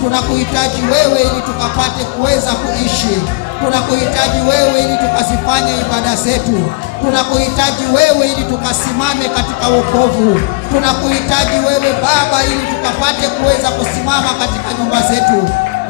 Tunakuhitaji wewe ili tukapate kuweza kuishi. Tunakuhitaji wewe ili tukasifanye ibada zetu. Tunakuhitaji wewe ili tukasimame katika wokovu. Tunakuhitaji wewe Baba ili tukapate kuweza kusimama katika nyumba zetu.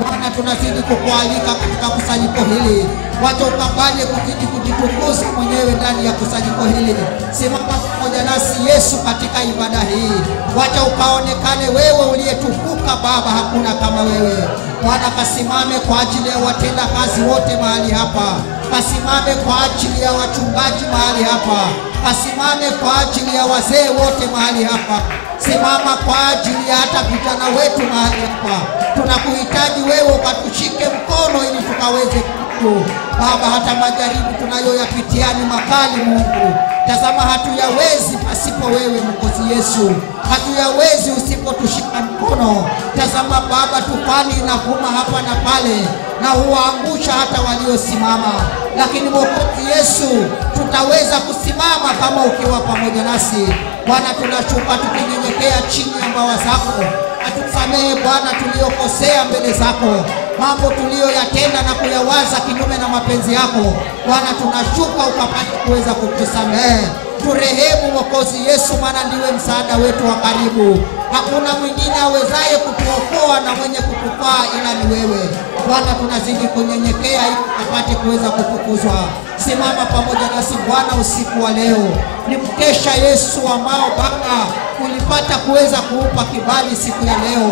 Bwana, tunazidi kukualika katika kusanyiko hili. Wacha ukafanye kuzidi kujitukuza mwenyewe ndani ya kusanyiko hili. Simama pamoja nasi Yesu katika ibada hii. Wacha ukaonekane wewe uliyetukuka Baba, hakuna kama wewe. Bwana, kasimame kwa ajili ya watenda kazi wote mahali hapa. Kasimame kwa ajili ya wachungaji mahali hapa. Kasimame kwa ajili ya wazee wote mahali hapa. Simama kwa ajili ya hata vijana wetu mahali hapa. Tunakuhitaji wewe ukatushike mkono ili tukaweze kuku. Baba, hata majaribu tunayoyapitia ni makali Mungu. Tazama, hatuyawezi pasipo wewe Mwokozi Yesu. Hatuyawezi usipotushika mkono. Tazama Baba, tufani inavuma hapa na pale na huangusha hata waliosimama. Lakini Mwokozi Yesu, tutaweza kusimama kama ukiwa pamoja nasi. Bwana, tunashuka tukinyenyekea chini ya mbawa zako. Atusamehe Bwana tuliokosea mbele zako. mambo tuliyoyatenda na kuyawaza kinyume na mapenzi yako. Bwana, tunashuka ukapate kuweza kutusamehe. Turehemu Mwokozi Yesu, maana ndiwe msaada wetu wa karibu. Hakuna mwingine awezaye kutuokoa na mwenye kutufaa ila ni wewe. Bwana, tunazidi kunyenyekea ili upate kuweza kutukuzwa. Simama pamoja nasi Bwana usiku wa leo. Ni mkesha Yesu ambao Baba ulipata kuweza kuupa kibali siku ya leo.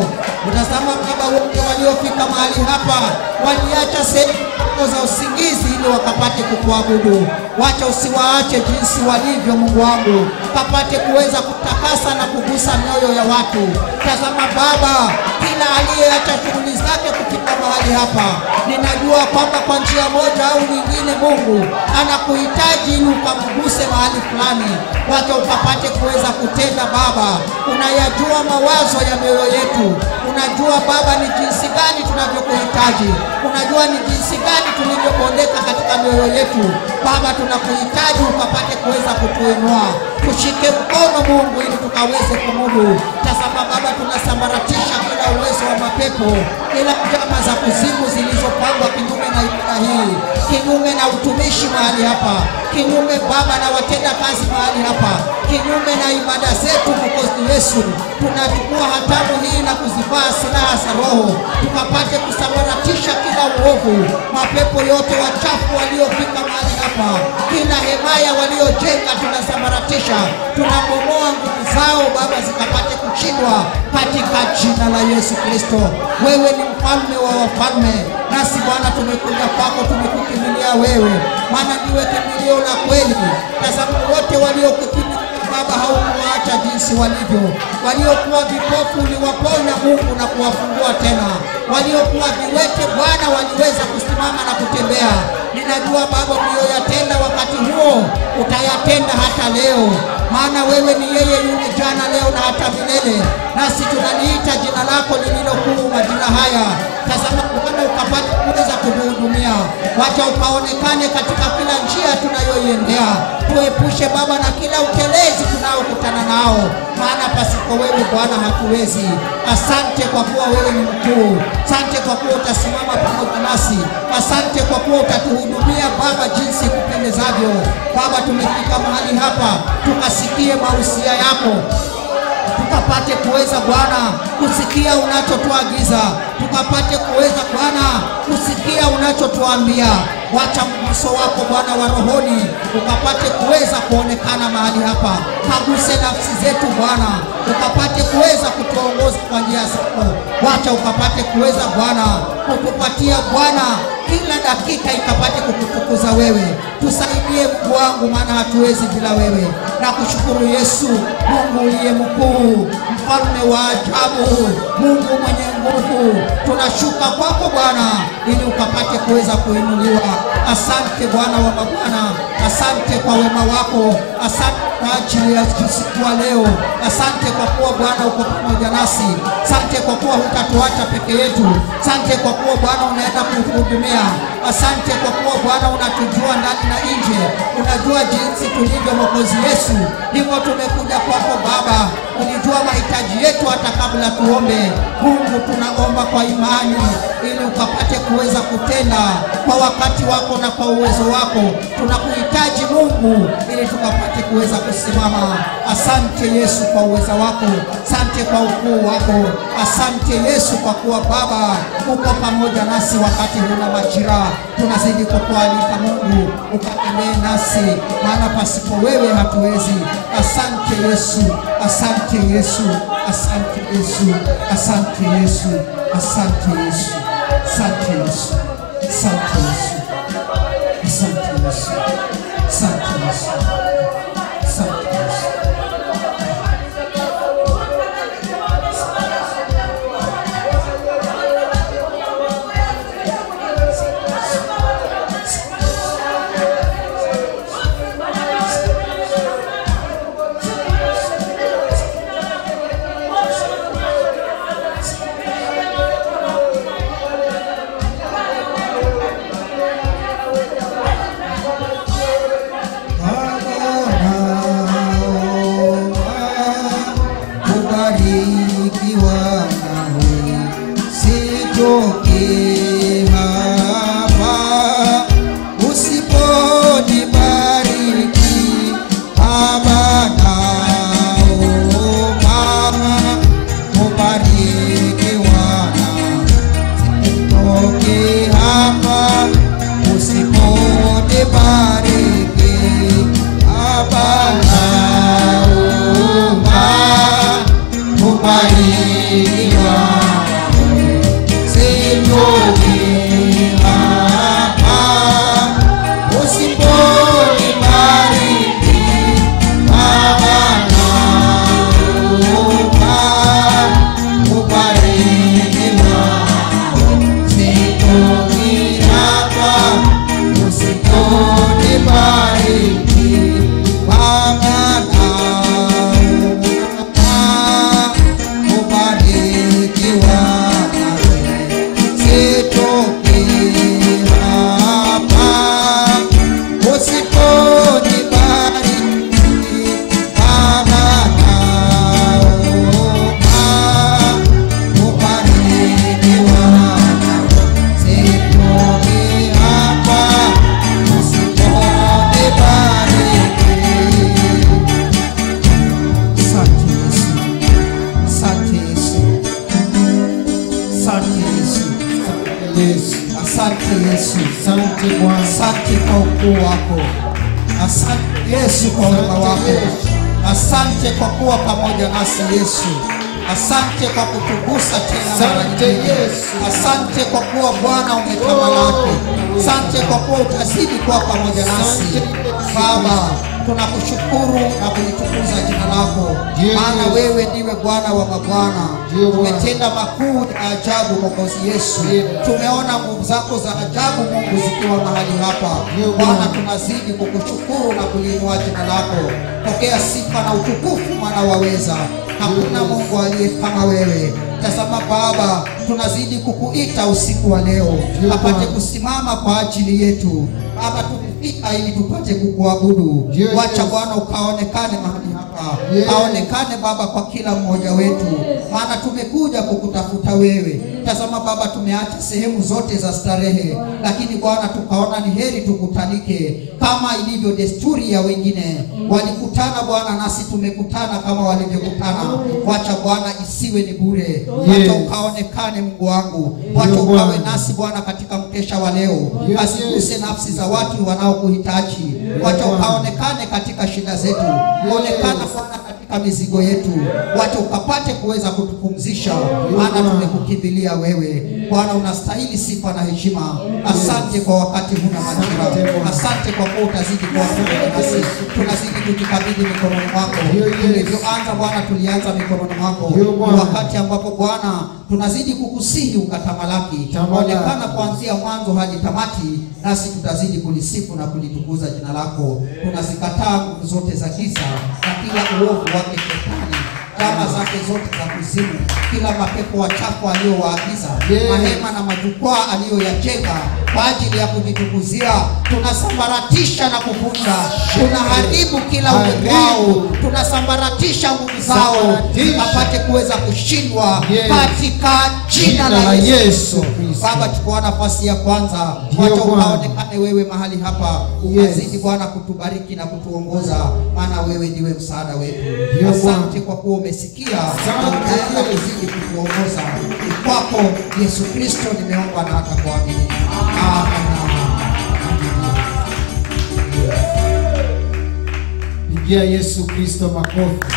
Unasema Baba, wote waliofika mahali hapa waliacha sehemu za usingizi ili wakapate kukuabudu. Wacha usiwaache jinsi walivyo, Mungu wangu, kapate kuweza kutakasa na kugusa mioyo ya watu. Tazama Baba, kila aliyeacha shughuli zake kufika mahali hapa, ninajua kwamba kwa njia moja au nyingine Mungu anakuhitaji ili ukamguse mahali fulani. Wacha ukapate kuweza kutenda Baba. Unayajua mawazo ya mioyo yetu. Unajua Baba ni jinsi gani tunavyokuhitaji. Unajua ni jinsi gani tulivyopondeka katika mioyo yetu. Baba, tunakuhitaji ukapate kuweza kutuinua. Tushike mkono Mungu ili tukaweze kumudu. Tazama Baba, tunasambaratisha kila uwezo wa mapepo, kila njama za kuzimu zilizopangwa kinyume na ibada hii, kinyume na utumishi mahali hapa, kinyume Baba na watenda kazi mahali hapa, kinyume na ibada zetu. Mwokozi Yesu, tunachukua hatamu hii na kuzivaa silaha za Roho, tukapate kusambaratisha kila uovu, mapepo yote wachafu waliofika mahali hapa, kila hemaya waliojenga tunasambaratisha, tunabomoa nguvu zao Baba zikapate kushindwa katika jina la Yesu Kristo. Wewe ni mfalme wa wafalme, nasi Bwana tumekuja kwako, tumekukimbilia wewe, maana ndiwe kimbilio la kweli. Tazama wote waliokukimbilia Baba haukuacha jinsi walivyo. Waliokuwa vipofu uliwaponya Mungu na kuwafungua tena. Waliokuwa viwete Bwana waliweza kusimama na kutembea. Ninajua Baba uliyoyatenda wakati huo utayatenda hata leo, maana wewe ni yeye yule jana, leo na hata milele. Nasi tunaliita jina lako lililokuu majina haya. Tazama Bwana ukapate kuweza kutuhudumia. Wacha ukaonekane katika kila njia tunayoiendea. Tuepushe Baba na kila utelezi tunaokutana nao, maana pasipo wewe Bwana hatuwezi. Asante kwa kuwa wewe ni mkuu. Asante kwa kuwa utasimama pamoja nasi. Asante kwa kuwa utatuhudumia Baba jinsi kupendezavyo. Baba, tumefika mahali hapa tukasikie mausia yako, tukapate kuweza Bwana kusikia unachotuagiza, tukapate kuweza Bwana kusikia unachotuambia. Wacha mguso wako Bwana wa rohoni ukapate kuweza kuonekana mahali hapa. Kaguse nafsi zetu Bwana, ukapate kuweza kutuongoza kwa njia zako. Wacha ukapate kuweza Bwana kutupatia Bwana kila dakika ikapate kukutukuza wewe. Tusaidie Mungu wangu, maana hatuwezi bila wewe. Na kushukuru Yesu, Mungu uliye mkuu, mfalme wa ajabu, Mungu mwenye nguvu. Tunashuka kwako Bwana ili ukapate kuweza kuinuliwa. Asante Bwana wa mabwana, asante kwa wema wako, asante kwa ajili ya siku ya leo. Asante kwa kuwa Bwana uko pamoja nasi. Asante kwa kuwa hutatuacha peke yetu. Asante kwa kuwa Bwana unaenda kutuhudumia. Asante kwa kuwa Bwana unatujua ndani na nje. Unajua jinsi tulivyo Mwokozi Yesu. Hivyo tumekuja kwako Baba. Ulijua mahitaji yetu hata kabla tuombe. Mungu, tunaomba kwa imani ili ukapate kuweza kutenda kwa wakati wako na kwa uwezo wako. Tunakuhitaji Mungu ili tukapate kuweza kusimama. Asante Yesu kwa uweza wako. Asante kwa ukuu wako. Asante Yesu kwa kuwa Baba uko pamoja nasi wakati huna majira. Tunazidi kukualika Mungu ukatembee nasi, maana pasipo wewe hatuwezi. Asante Yesu, asante Yesu, asante Yesu, asante Yesu, asante Yesu, asante Yesu, asante Yesu, asante Yesu, asante Yesu, asante Yesu. Asante Bwana. Asante kwa ukuu wako. Asante Yesu kwa wema wako. Asante kwa kuwa pamoja nasi Yesu. Asante kwa kutugusa tena mara nyingine. Asante kwa kuwa Bwana umetamalaki. Asante kwa kuwa utazidi kuwa pamoja nasi. Baba, tunakushukuru na kulitukuza jina lako. Maana wewe ndiwe Bwana wa mabwana. Umetenda makuu na ajabu Mwokozi Yesu. Tumeona nguvu zako za ajabu Mungu zikiwa mahali hapa. Bwana, tunazidi kukushukuru na kuliinua jina lako. Pokea sifa na utukufu, maana waweza. Hakuna Mungu aliye kama wewe. Tazama Baba, tunazidi kukuita usiku wa leo. Apate kusimama kwa ajili yetu. Baba, tumefika ili tupate kukuabudu. Wacha Bwana ukaonekane mahali hapa. Kaonekane Baba kwa kila mmoja wetu. Maana tumekuja kukutafuta wewe. Tazama Baba, tumeacha sehemu zote za starehe. Lakini Bwana tukaona ni heri tukutanike. Kama ilivyo desturi ya wengine. Walikutana Bwana, nasi tumekutana kama walivyokutana. Wacha Bwana isiwe ni bure. Wacha ukaonekane Mungu wangu. Wacha ukawe nasi Bwana katika mkesha wa leo. Asiguse nafsi za watu wanaokuhitaji. Wacha ukaonekane katika shida zetu. Onekana Bwana katika mizigo yetu. Wacha ukapate kuweza kutupumzisha. Maana tumekukimbilia wewe. Bwana, unastahili sifa na heshima. Asante kwa wakati huna majira. Asante kwa kuwa utazidi kuwa pamoja nasi. Tunazidi kujikabidhi mikononi mwako. Tulivyoanza Bwana, tulianza mikononi mwako. Wakati ambapo Bwana tunazidi kukusihi ukatamalaki. Onekana kuanzia mwanzo hadi tamati, nasi tutazidi kulisifu na kulitukuza jina lako. Tunazikataa nguvu zote za giza na kila uovu wake Shetani, kama zake zote za kuzimu, kila mapepo wachafu aliyowaagiza, mahema na majukwaa aliyoyajenga kwa ajili ya kujitukuzia, tunasambaratisha na kuvunja. Tunaharibu kila uwezo wao, tunasambaratisha nguvu zao, apate kuweza kushindwa katika jina la Yesu. Baba, chukua nafasi ya kwanza. Wacha ukaonekane wewe mahali hapa. Ukazidi Bwana kutubariki na kutuongoza, maana wewe ndiwe msaada wetu. Asante kwa kuwa umesikia na utaenda kuzidi kutuongoza. Kwako Yesu Kristo nimeomba na hata kuamini. Amen. Pigia Yesu Kristo makofi.